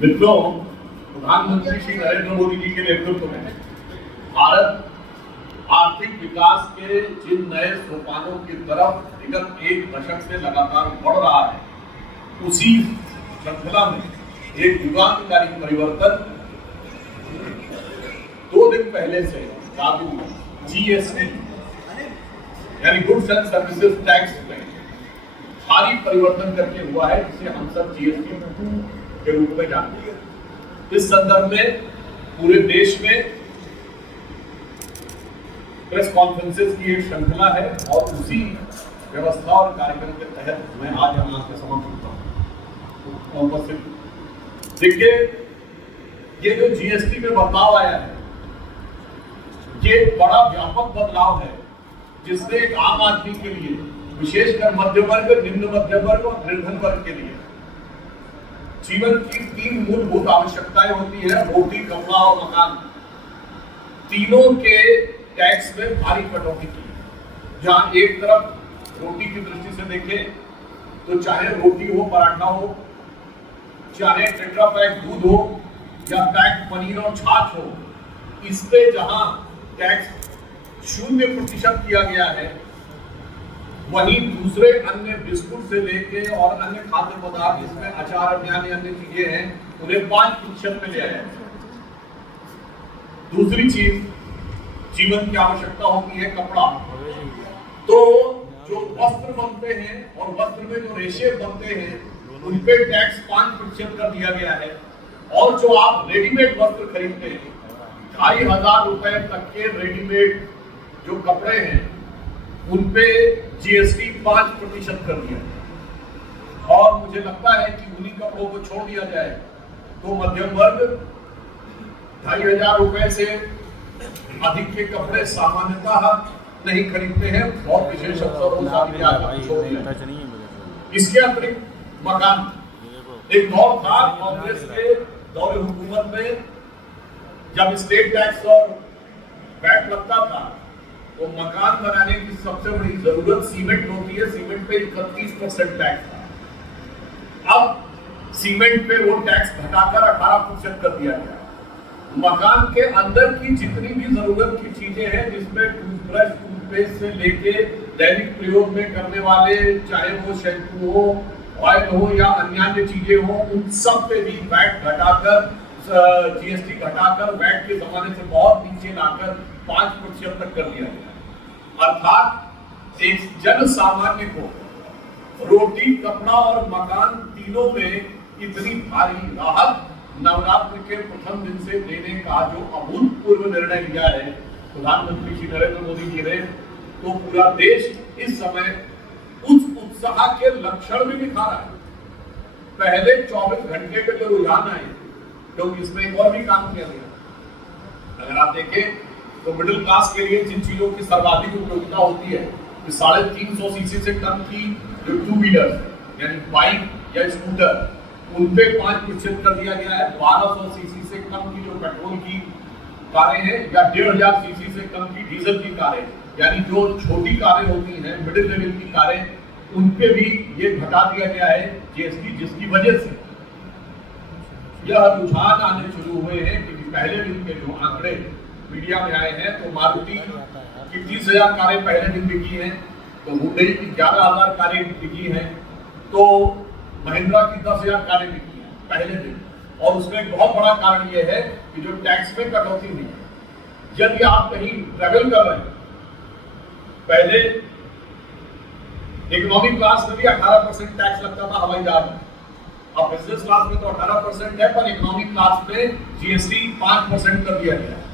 मित्रों, प्रधानमंत्री श्री नरेंद्र मोदी जी के नेतृत्व में भारत आर्थिक विकास के जिन नए सोपानों की तरफ विगत एक दशक से लगातार बढ़ रहा है, उसी श्रृंखला में एक युगांतकारी परिवर्तन 2 दिन पहले से लागू जीएसटी यानी गुड्स एंड सर्विसेज टैक्स में भारी परिवर्तन करके हुआ है, जिसे हम सब जीएसटी के रूप में जानते हैं। इस संदर्भ में पूरे देश में प्रेस कॉन्फ्रेंसेस की एक श्रृंखला है और उसी व्यवस्था और कार्यक्रम के तहत मैं आज हम आपके समक्ष उपस्थित। देखिए, ये जो जीएसटी में बदलाव आया है, ये बड़ा व्यापक बदलाव है, जिससे एक आम आदमी के लिए, विशेषकर मध्य वर्ग, निम्न मध्य वर्ग और निर्धन वर्ग के लिए जीवन की 3 मूलभूत आवश्यकताएं होती है: रोटी, कपड़ा और मकान। तीनों के टैक्स में भारी कटौती की। जहां एक तरफ रोटी की दृष्टि से देखें तो चाहे रोटी हो, पराठा हो, चाहे टेट्रा पैक दूध हो या पैक पनीर और छाछ हो, इस पे जहां टैक्स 0% किया गया है, वहीं दूसरे अन्य बिस्कुट से लेके और अन्य खाद्य पदार्थ, जिसमें अचार, अन्य चीजें हैं, उन्हें 5% पे ले आया। दूसरी चीज, जीवन की आवश्यकता होती है कपड़ा। तो जो वस्त्र बनते हैं और वस्त्र में जो रेशे बनते हैं, उन पे टैक्स 5% कर दिया गया है। और जो आप रेडीमेड वस्त्र खरीदते हैं, 2500 रुपए तक के रेडीमेड जो कपड़े हैं, उन पे जीएसटी 5% कर दिया। और मुझे लगता है कि उन्हीं कपड़ों को छोड़ दिया जाए तो मध्यम वर्ग 2500 रुपए से अधिक के कपड़े सामान्यतः नहीं खरीदते हैं। बहुत विशेष अवसरों पर इसके अतिरिक्त मकान, एक दौर था कांग्रेस के दौरे हुकूमत में, जब स्टेट टैक्स और वैट लगता था, तो मकान बनाने की सबसे बड़ी जरूरत सीमेंट होती है। सीमेंट पे 31% टैक्स था। अब सीमेंट पे वो टैक्स घटाकर 18% कर दिया गया। मकान के अंदर की जितनी भी जरूरत की चीजें हैं, जिसमें टूथब्रश, टूथपेस्ट से लेके दैनिक प्रयोग में करने वाले, चाहे वो शैम्पू हो, ऑयल हो या अन्य चीजें हो, उन सब पे भी वैट घटाकर, जीएसटी घटाकर वैट के जमाने से बहुत नीचे लाकर 5% तक कर दिया गया। अर्थात एक जन सामान्य को रोटी, कपड़ा और मकान तीनों में इतनी भारी राहत नवरात्र के प्रथम दिन से देने का जो अभूतपूर्व निर्णय लिया है प्रधानमंत्री श्री नरेंद्र मोदी जी ने, तो पूरा देश इस समय उस उत्साह के लक्षण भी दिखा रहा है। पहले 24 घंटे के जो रुझान आए, क्योंकि इसमें एक और भी काम किया गया। अगर आप देखें तो मिडिल क्लास के लिए जिन चीजों की सर्वाधिक उपयोगिता होती है, 350 सीसी से कम की जो 2 व्हीलर यानी बाइक या स्कूटर, उन पे 5% कर दिया गया है। 1200 सीसी से कम की जो पेट्रोल की कारें हैं या 1500 सीसी से कम की डीजल की कारें, यानी जो छोटी कारें होती हैं, मिडिल लेवल की कारें, उन पे भी ये घटा दिया गया है जीएसटी, जिसकी वजह से यह रुझान आने शुरू हुए हैं कि पहले दिन के जो आंकड़े मीडिया में आए हैं, तो मारुति की 30,000 कारें पहले दिन बिकी हैं, तो हुंडई की 11,000 कारें बिकी हैं, तो महिंद्रा की 10,000 कारें बिकी हैं पहले दिन। और उसमें एक बहुत बड़ा कारण यह है कि जो टैक्स में कटौती हुई है। यदि आप कहीं ट्रैवल कर रहे हैं, पहले इकोनॉमी क्लास में भी 18% टैक्स लगता था हवाई जहाज में, अब बिजनेस क्लास में तो 18% है, पर इकोनॉमी क्लास में जीएसटी 5% कर दिया गया है।